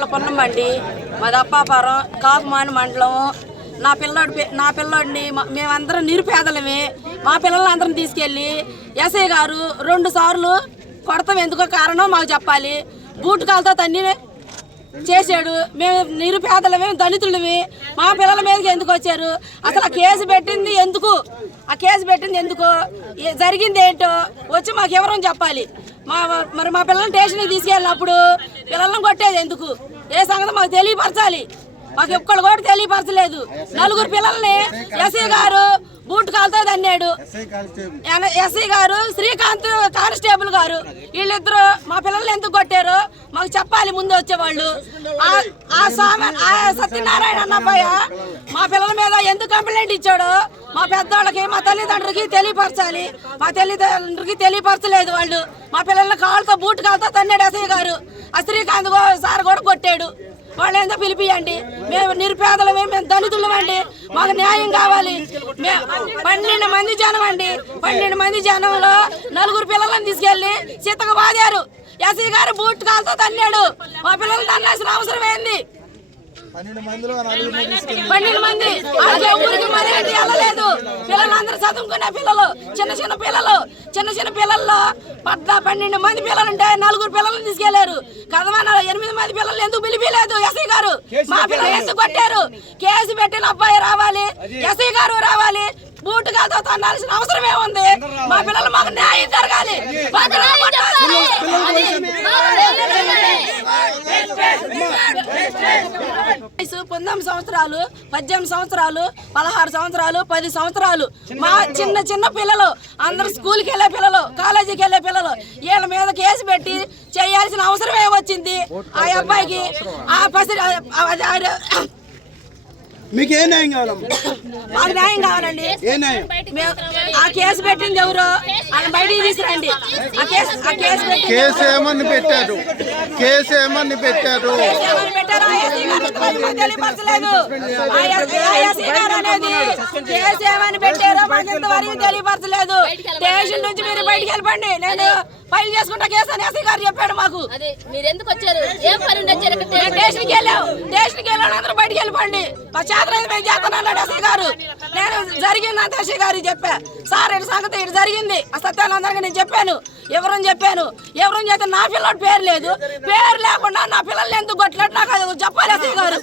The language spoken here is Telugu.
కోట్ల పొన్నమండి మాది అప్పాపురం కాకుమాని మండలం. నా పిల్లోడిని మేమందరం నిరుపేదలమే. మా పిల్లల్ని అందరం తీసుకెళ్ళి ఎస్ఐ గారు 2 సార్లు కొడతాం, ఎందుకో కారణం మాకు చెప్పాలి. బూటు కాలుతో తన్ని చేశాడు. మేము నిరుపేదలమే, దళితులమే. మా పిల్లల మీదకి ఎందుకు వచ్చారు? అసలు ఆ కేసు పెట్టింది ఎందుకు? జరిగింది ఏంటో వచ్చి మాకు ఎవరని చెప్పాలి. మరి మా పిల్లల్ని స్టేషన్కి తీసుకెళ్ళినప్పుడు పిల్లలను కొట్టేది ఎందుకు? ఏ సంగతి మాకు తెలియపరచాలి. మాకు ఎప్పుడు కూడా తెలియపరచలేదు. 4 పిల్లల్ని ఎస్ఐ గారు బూట్ కాలుతో తన్నాడు. ఎస్ఐ గారు, శ్రీకాంత్ కానిస్టేబుల్ గారు, వీళ్ళిద్దరు మా పిల్లల్ని ఎందుకు కొట్టారు మాకు చెప్పాలి. ముందు వచ్చేవాళ్ళు ఆ సత్యనారాయణ అన్నపయ్య మా పిల్లల మీద ఎందుకు కంప్లైంట్ ఇచ్చాడో మా పెద్దవాళ్ళకి, మా తల్లిదండ్రులకి తెలియపరచాలి. మా తల్లిదండ్రులకి తెలియపరచలేదు. వాళ్ళు మా పిల్లల్ని కాళ్ళతో బూట్ కాలుతో తన్నాడు ఎస్ఐ గారు. ఆ శ్రీకాంత్ సార్ కూడా కొట్టాడు. వాళ్ళు ఏందో పిలిపియండి. మేము నిరుపేదలమే, మేము దళితులమండి. మాకు న్యాయం కావాలి. 12 మంది జనం అండి. 12 మంది జనంలో 4 పిల్లలను తీసుకెళ్లి సీతకు బాదారు. ఎస్ఐ గారు బూట్ కాలుతో తన్నాడు. మా పిల్లలు తన్నాల్సిన అవసరం ఏంది? 12 మంది ఊరికి మరి వెళ్ళలేదు. పిల్లలందరూ చదువుకునే పిల్లలు, చిన్న పిల్లల్లో 12 మంది పిల్లలుంటే 4 పిల్లలను తీసుకెళ్లారు. కదమన్నా 8 మంది పిల్లలు ఎందుకు పిలిపిలేదు ఎస్ఐ గారు? మా పిల్లలు ఎందుకు కొట్టారు? కేసు పెట్టిన అబ్బాయి రావాలి, ఎస్ఐ గారు రావాలి. బూటు కాదు తన్నాల్సిన అవసరం ఏముంది? మా పిల్లలు మాకు న్యాయం జరగాలి. వయసు 19 సంవత్సరాలు, 18 సంవత్సరాలు, 16 సంవత్సరాలు, 10 సంవత్సరాలు. మా చిన్న పిల్లలు అందరూ స్కూల్కి వెళ్ళే పిల్లలు, కాలేజీకి వెళ్ళే పిల్లలు. వీళ్ళ మీద కేసు పెట్టి చేయాల్సిన అవసరం ఏమొచ్చింది? ఆ అబ్బాయికి మీకు ఏ న్యాయం కావాలమ్మా? మాకు న్యాయం కావాలండి. ఆ కేసు పెట్టింది ఎవరు? ఆయన బయటికి తీసుకురండి. కేసు ఏమని పెట్టారు? కేసు ఏమని పెట్టారు? తెలియపరచలేదు. కేసు ఏమని పెట్టారో మాకు ఇంతవరకు తెలియపరచలేదు. స్టేషన్ నుంచి మీరు బయటికి వెళ్ళిపోండి, నేను ఫైల్ చేసుకుంటా కేసు అని ఎస్ఐ గారు చెప్పాడు మాకు. స్టేషన్కి వెళ్ళాం, అందరూ బయటికి వెళ్ళిపోండి. మా చేతనైతే మేము చేస్తానన్నాడు ఎస్ఐ గారు. నేను జరిగింది ఎస్ఐ గారు చెప్పా. సార్ ఇటు సంగతి ఇటు జరిగింది, ఆ సత్యాలందరికీ నేను చెప్పాను. ఎవరని చెప్తే నా పిల్లడు పేరు లేదు. పేరు లేకుండా నా పిల్లల్ని ఎందుకు కొట్టలేదు నాకు అది చెప్పాలి ఎస్ఐ గారు.